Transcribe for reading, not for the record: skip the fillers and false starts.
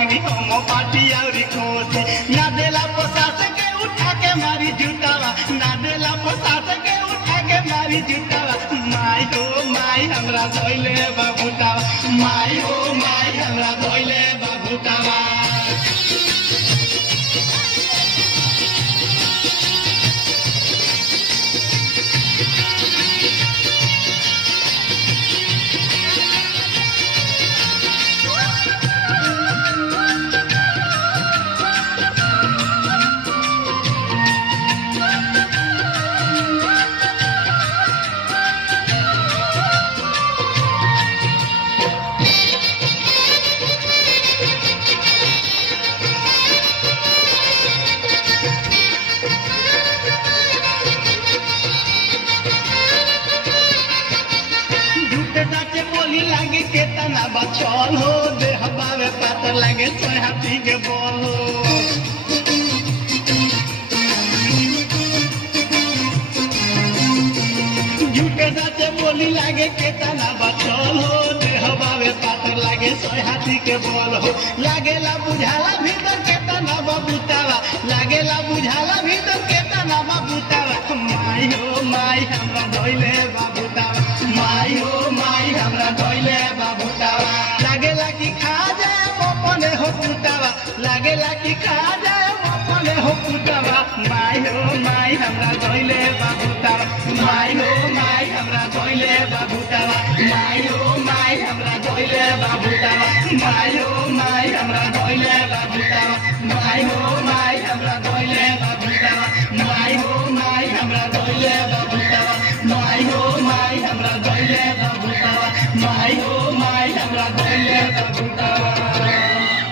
मांगी हम पार्टी और खोसी ना देला पोसास के उठा के मारी जुटावा ना देला पोसास के उठा के मारी जुटावा माई हो माई हमरा धोइले बाबूटावा माई हो माई हमरा धोइले बाबूटावा लागे के तना बचल हो देह बावे पातर लागे सोय हाथी के बोल हो झूठे सचे बोली लागे के तना बचल हो देह बावे पातर लागे सोय हाथी के बोल हो लागेला बुझाला भीतर के तना बाबूतावा लागेला बुझाला भीतर के तना बाबूतावा माई हो माई हमरा धोइले बाबूतावा माई हो माई हमरा धोइले बाबूतावा लागेला कि खा जाए अपने हो पुतावा लागेला कि खा जाए अपने हो पुतावा माई हो माई हमरा धोइले बाबूतावा माई हो माई हमरा धोइले बाबूतावा माई हो माई हमरा धोइले बाबूतावा माई हो माई हमरा धोइले बाबूतावा माई हो माई हमरा धोइले बाबूतावा माई हो माई हमरा धोइले बाबूतावा माई हो माई हमरा धोइले बाबूतावा माई हो माई हमरा धोइले बाबूतावा